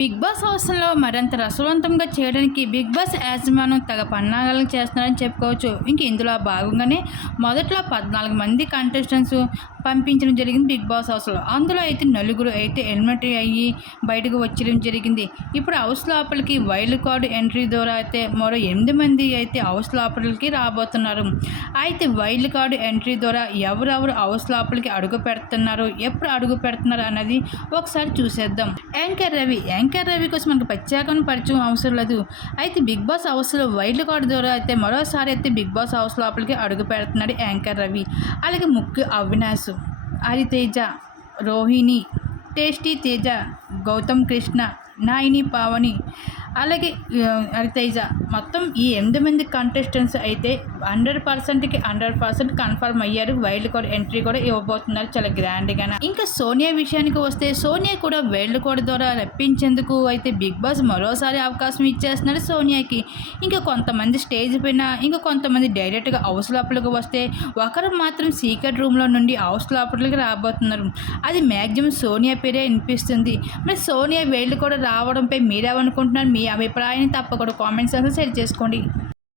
Big boss హౌస్‌లో మరింత రసవంతంగా చేయడానికి బిగ్ బాస్ యాజమాన్యం తెగ పన్నాగాలు చేస్తున్నారని చెప్పుకోవచ్చు. ఇందులో భాగంగానే మొదట్లో 14 మంది కంటెస్టెంట్స్ పంపించడం జరిగింది బిగ్ బాస్ హౌస్‌లో. అందులో అయితే నలుగురు అయితే ఎలిమినేట్ అయ్యి బయటకు వచ్చేయడం జరిగింది. ఇప్పుడు హౌస్ లోపలికి వైల్డ్ కార్డ్ ఎంట్రీ ద్వారా అయితే మరో 8 మంది అయితే హౌస్ లోపలికి రాబోతున్నారు. అయితే వైల్డ్ కార్డ్ ఎంట్రీ ద్వారా ఎవరెవరు హౌస్ లోపలికి అడుగు పెడుతున్నారు, ఎప్పుడు అడుగు పెడుతున్నారు అన్నది ఒకసారి చూసేద్దాం. యాంకర్ రవి కోసం మనకు ప్రత్యేకమైన పరిచయం అవసరం లేదు. అయితే బిగ్ బాస్ హౌస్లో వైల్డ్ కార్డ్ ద్వారా అయితే మరోసారి అయితే బిగ్ బాస్ హౌస్ లోపలికి అడుగు పెడుతున్నాడు యాంకర్ రవి. అలాగే ముఖ్య అవినాష్, హరితేజ, రోహిణి, టేస్టీ తేజ, గౌతమ్ కృష్ణ, నాయిని పావని, అలాగే హరితేజ, మొత్తం ఈ 8 మంది కంటెస్టెంట్స్ అయితే 100%కి 100% కన్ఫర్మ్ అయ్యారు. వైల్డ్ కార్డ్ ఎంట్రీ కూడా ఇవ్వబోతున్నారు చాలా గ్రాండ్గా. ఇంకా సోనియా విషయానికి వస్తే సోనియా కూడా వైల్డ్ కార్డ్ ద్వారా రప్పించేందుకు అయితే బిగ్ బాస్ మరోసారి అవకాశం ఇచ్చేస్తున్నాడు సోనియాకి. ఇంకా కొంతమంది స్టేజ్ పైన, ఇంకా కొంతమంది డైరెక్ట్గా హౌస్ లోపలికి వస్తే, ఒకరు మాత్రం సీక్రెట్ రూమ్లో నుండి హౌస్ లోపలికి రాబోతున్నారు. అది మ్యాక్సిమం సోనియా పేరే వినిపిస్తుంది. మరి సోనియా వైల్డ్ కార్డ్ రావడంపై మీరేమనుకుంటున్నారు? మీ అభిప్రాయాన్ని తప్పకుండా కామెంట్స్ షేర్ చేసుకోండి.